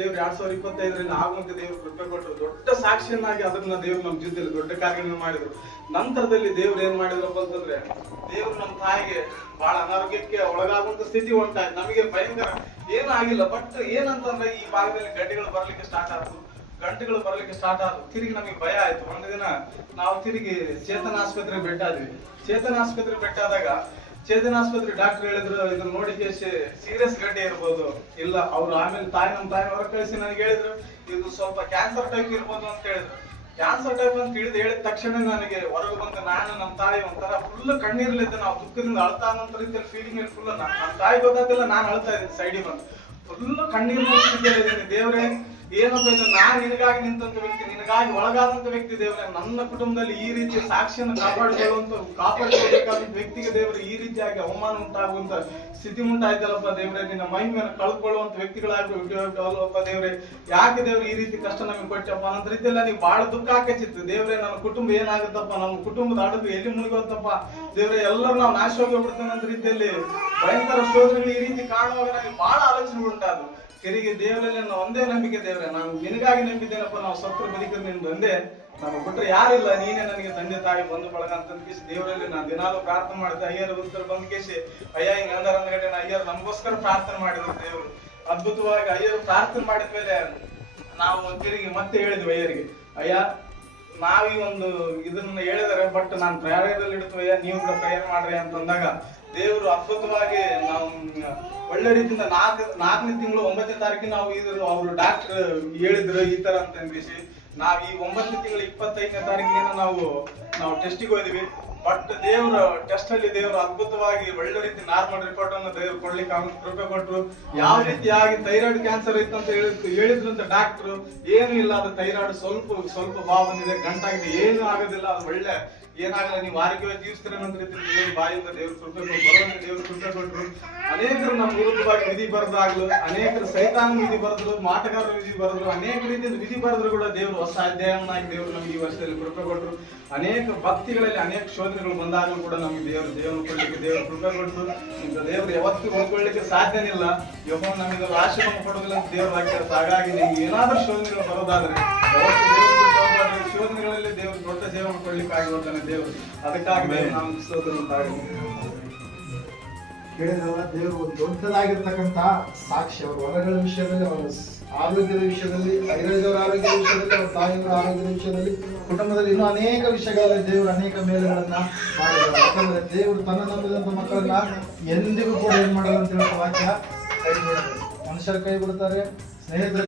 ದೇವ್ರು 2025ರಲ್ಲಿ ಆಗುವಂತೆ ದೇವರು ಕೃಪೆ ಕೊಟ್ಟರು. ದೊಡ್ಡ ಸಾಕ್ಷಿಯನ್ನಾಗಿ ಅದನ್ನ ದೇವ್ರು ನಮ್ಮ ಜೊತೆಲಿ ದೊಡ್ಡ ಕಾರ್ಯಗಳನ್ನು ಮಾಡಿದ್ರು. ನಂತರದಲ್ಲಿ ದೇವ್ರು ಏನ್ ಮಾಡಿದ್ರಪ್ಪ ಅಂತಂದ್ರೆ, ದೇವ್ರು ನಮ್ಮ ತಾಯಿಗೆ ಬಹಳ ಅನಾರೋಗ್ಯಕ್ಕೆ ಒಳಗಾಗುವಂತ ಸ್ಥಿತಿ ಉಂಟಾಯ್ತು. ನಮಗೆ ಭಯಂಕರ ಏನೂ ಆಗಿಲ್ಲ, ಬಟ್ ಏನಂತಂದ್ರೆ ಈ ಭಾಗದಲ್ಲಿ ಗಡ್ಡೆಗಳು ಬರ್ಲಿಕ್ಕೆ ಸ್ಟಾರ್ಟ್ ಆಯ್ತು. ತಿರುಗಿ ನಮಗೆ ಭಯ ಆಯ್ತು. ಒಂದು ದಿನ ನಾವು ತಿರುಗಿ ಚೇತನ ಆಸ್ಪತ್ರೆಗೆ ಭೇಟಾದಾಗ ಚೇತನ ಆಸ್ಪತ್ರೆ ಡಾಕ್ಟರ್ ಹೇಳಿದ್ರು, ಇದನ್ನ ನೋಡಿ ಸೀರಿಯಸ್ ಗಡ್ಡೆ ಇರ್ಬೋದು. ಇಲ್ಲ ಅವ್ರು ಆಮೇಲೆ ನಮ್ಮ ತಾಯಿ ಹೊರ ಕಳಿಸಿ ನನಗೆ ಹೇಳಿದ್ರು, ಇದು ಸ್ವಲ್ಪ ಕ್ಯಾನ್ಸರ್ ಟೈಪ್ ಇರ್ಬೋದು ಅಂತ ಹೇಳಿದ್ರು. ಕ್ಯಾನ್ಸರ್ ಟೈಪ್ ಅಂತ ಹೇಳಿದ ತಕ್ಷಣ ನನಗೆ ಹೊರಗೆ ಬಂದ ನಾನು ನಮ್ಮ ತಾಯಿ ಒಂಥರ ಫುಲ್ ಕಣ್ಣೀರ್ಲಿದ್ದೆ. ನಾವು ದುಃಖದಿಂದ ಅಳ್ತಾ ಅನ್ನೋ ರೀತಿಯಲ್ಲಿ ಫೀಲಿಂಗ್ ಫುಲ್ ನಮ್ಮ ತಾಯಿ ಗೊತ್ತಾಗ್ತಿಲ್ಲ, ನಾನು ಅಳ್ತಾ ಇದ್ದೀನಿ ಸೈಡಿಗೆ ಬಂದು ಫುಲ್ ಕಣ್ಣೀರು ಇದ್ದೀನಿ. ದೇವ್ರೆ ಏನಪ್ಪ ಇದು, ನಾನ್ ನಿನಗಾಗಿ ನಿಂತಂತ ವ್ಯಕ್ತಿ, ನಿನಗಾಗಿ ಒಳಗಾದಂತ ವ್ಯಕ್ತಿ ದೇವ್ರೆ, ನನ್ನ ಕುಟುಂಬದಲ್ಲಿ ಈ ರೀತಿಯ ಸಾಕ್ಷಿಯನ್ನು ಕಾಪಾಡಿಕೊಳ್ಳಬೇಕಾದ ವ್ಯಕ್ತಿಗೆ ದೇವ್ರೆ ಈ ರೀತಿಯಾಗಿ ಅವಮಾನ ಉಂಟಾಗುವಂತ ಸ್ಥಿತಿ ಉಂಟಾಯ್ತಲ್ಲಪ್ಪ ದೇವ್ರೆ, ನಿನ್ನ ಮಹಿಮೆಯನ್ನು ಕಳ್ಕೊಳ್ಳುವಂತ ವ್ಯಕ್ತಿಗಳಾಗಪ್ಪ ದೇವ್ರೆ, ಯಾಕೆ ದೇವ್ರೆ ಈ ರೀತಿ ಕಷ್ಟ ನಮಗೆ ಕೊಟ್ಟಪ್ಪ ಅನ್ನೋ ರೀತಿಯಲ್ಲ ನೀವು ಬಹಳ ದುಃಖ ಹಾಕಿತ್ತು ದೇವ್ರೆ. ನನ್ನ ಕುಟುಂಬ ಏನಾಗುತ್ತಪ್ಪ, ನಮ್ಮ ಕುಟುಂಬದ ಅಡುಗೆ ಎಲ್ಲಿ ಮುಳುಗುತ್ತಪ್ಪ ದೇವ್ರೆ, ಎಲ್ಲರೂ ನಾವು ನಾಶ ಹೋಗ್ಬಿಡ್ತೇನೆ ಅಂತ ರೀತಿಯಲ್ಲಿ ಭಯಂಕರ ಶೋಧನೆಗಳು ಈ ರೀತಿ ಕಾಣುವಾಗ ನನಗೆ ಬಹಳ ಆಲೋಚನೆ ಉಂಟಾದ್ರು. ತಿರುಗಿ ದೇವರಲ್ಲಿ ನನ್ನ ಒಂದೇ ನಂಬಿಕೆ, ದೇವ್ರೆ ನಾನು ನಿನಗಾಗಿ ನಂಬಿದ್ದೇನಪ್ಪ, ನಾವು ಸತ್ರು ಬದುಕಿದ್ರೆ ನಿನ್ ಒಂದೇ, ನಾನು ಬಿಟ್ರೆ ಯಾರಿಲ್ಲ, ನೀನೇ ನನಗೆ ತಂದೆ ತಾಯಿ ಬಂಧು ಬಳಗ ಅಂತ ಕೇಸಿ ದೇವರಲ್ಲಿ ನಾನು ದಿನಾಲೂ ಪ್ರಾರ್ಥನೆ ಮಾಡಿದೆ. ಅಯ್ಯರ್ ಬಂದ್ ಕೇಸಿ ಅಯ್ಯ ಹಿಂಗ ಅಂದಗಡೆ ಅಯ್ಯರ್ ನಮಗೋಸ್ಕರ ಪ್ರಾರ್ಥನೆ ಮಾಡಿದ್ರು ದೇವರು. ಅದ್ಭುತವಾಗಿ ಅಯ್ಯರು ಪ್ರಾರ್ಥನೆ ಮಾಡಿದ ಮೇಲೆ ನಾವು ತಿರುಗಿ ಮತ್ತೆ ಹೇಳಿದ್ವಿ ಅಯ್ಯರಿಗೆ, ಅಯ್ಯ ನಾವೀ ಒಂದು ಇದನ್ನ ಹೇಳಿದಾರೆ, ಬಟ್ ನಾನು ಪ್ರೇರಣೆಯಲ್ಲಿ ಇಡ್ತೀವಿ ಅಯ್ಯ, ನೀವು ಕೂಡ ಪ್ರೇರಣೆ ಮಾಡ್ರಿ ಅಂತಂದಾಗ ದೇವರು ಅದ್ಭುತವಾಗಿ ನಾವು ಒಳ್ಳೆ ರೀತಿಯಿಂದ 4ನೇ ತಿಂಗಳು 9ನೇ ತಾರೀಕಿಗೆ ನಾವು ಅವರು ಡಾಕ್ಟರ್ ಹೇಳಿದ್ರು ಈ ತರ ಅಂತ ಅನ್ಬಿಸಿ, ನಾವ್ ಈ 9ನೇ ತಿಂಗಳು 25ನೇ ತಾರೀಕಿಗೆ ನಾವು ಟೆಸ್ಟಿಗೆ ಹೋದ್ವಿ. ಬಟ್ ದೇವ್ರ ಟೆಸ್ಟ್ ಅಲ್ಲಿ ದೇವರು ಅದ್ಭುತವಾಗಿ ಒಳ್ಳೆ ರೀತಿ ನಾರ್ಮಲ್ ರಿಪೋರ್ಟ್ ಅನ್ನು ದೇವ್ರು ಕೊಡ್ಲಿಕ್ಕೆ ಕೃಪೆ ಕೊಟ್ರು. ಯಾವ ರೀತಿಯಾಗಿ ಥೈರಾಯ್ಡ್ ಕ್ಯಾನ್ಸರ್ ಇತ್ತು ಅಂತ ಹೇಳಿದ್ರು ಅಂತ ಡಾಕ್ಟರ್, ಏನು ಇಲ್ಲ, ಅದು ಥೈರಾಯ್ಡ್ ಸ್ವಲ್ಪ ಭಾವ ಬಂದಿದೆ, ಗಂಟಾಗಿದೆ, ಏನು ಆಗೋದಿಲ್ಲ, ಅದು ಒಳ್ಳೆ ಏನಾಗಲ್ಲ, ನೀವು ಆರೋಗ್ಯವಾಗಿ ಜೀವಿಸ್ತೀರ ಅನ್ನೋ ರೀತಿ ದೇವ್ರ ಬಾಯಿಂದ ದೇವ್ರ ಕೃಪೆ ಬರುವಂತೆ ದೇವ್ರ ಕೃಪೆ ಕೊಟ್ರು. ಅನೇಕರು ನಮ್ಮ ವಿರುದ್ಧವಾಗಿ ವಿಧಿ ಬರೆದಾಗ್ಲು, ಅನೇಕರು ಸೈತಾನ ವಿಧಿ ಬರೆದ್ರು, ಮಾಟಗಾರರ ವಿಧಿ ಬರೆದ್ರು, ಅನೇಕ ರೀತಿಯಿಂದ ವಿಧಿ ಬರೆದ್ರು ಕೂಡ ದೇವರು ಹೊಸ ಅಧ್ಯಾಯವನ್ನಾಗಿ ದೇವರು ನಮಗೆ ಈ ವರ್ಷದಲ್ಲಿ ಕೃಪೆ ಕೊಟ್ಟರು. ಅನೇಕ ಭಕ್ತಿಗಳಲ್ಲಿ ಅನೇಕ ಶೋಧನೆಗಳು ಬಂದಾಗಲೂ ಕೂಡ ನಮಗೆ ದೇವರು ಕೊಡ್ಲಿಕ್ಕೆ ದೇವರು ಕೃಪೆ ಕೊಟ್ಟರು. ಇಂಥ ದೇವರು ಯಾವತ್ತೂ ಹೊಂದ್ಕೊಳ್ಳಿಕ್ಕೆ ಸಾಧ್ಯನಿಲ್ಲ. ಯೆಹೋವ ನಮಗೆ ಆಶೀರ್ವಾದ ಕೊಡೋದಿಲ್ಲ ಅಂತ ದೇವರು ಹಾಕಿರ್ತಾರೆ. ಹಾಗಾಗಿ ನಿಮ್ಗೆ ಏನಾದ್ರೂ ಶೋಧನೆಗಳು ಬರೋದಾದ್ರೆ ಶೋಧನೆಗಳಲ್ಲಿ ದೇವರು ದೊಡ್ಡ ಜೀವನ ಕೊಡ್ಲಿಕ್ಕೆ ಆಗಿರ್ತಾನೆ ದೇವರು. ಅದಕ್ಕಾಗಿ ನಾವು ಹೇಳಿದ್ರಲ್ಲ, ದೇವರು ಒಂದು ದೊಡ್ಡದಾಗಿರ್ತಕ್ಕಂಥ ಸಾಕ್ಷಿ. ಅವರ ಹೊರಗಳ ವಿಷಯದಲ್ಲಿ, ಅವರ ಆರೋಗ್ಯದ ವಿಷಯದಲ್ಲಿ, ಐರಳದವರ ಆರೋಗ್ಯದ ವಿಷಯದಲ್ಲಿ, ಅವರ ತಾಯಿಯವರ ಆರೋಗ್ಯದ ವಿಷಯದಲ್ಲಿ, ಕುಟುಂಬದಲ್ಲಿ ಇನ್ನೂ ಅನೇಕ ವಿಷಯಗಳಲ್ಲಿ ದೇವರು ಅನೇಕ ಮೇಲೆಗಳನ್ನ ಮಾಡಿದ್ದಾರೆ. ಯಾಕಂದ್ರೆ ದೇವರು ತನ್ನ ನಂಬಿದಂತ ಮಕ್ಕಳನ್ನ ಎಂದಿಗೂ ಕೂಡ ಏನ್ ಮಾಡಲ್ಲ ಅಂತ ಹೇಳುವ ವಾಕ್ಯ ಕೈ ಬಿಡ್ತಾರೆ. ಮನುಷ್ಯರ ಕೈ ಬಿಡ್ತಾರೆ, ಸ್ನೇಹಿತರು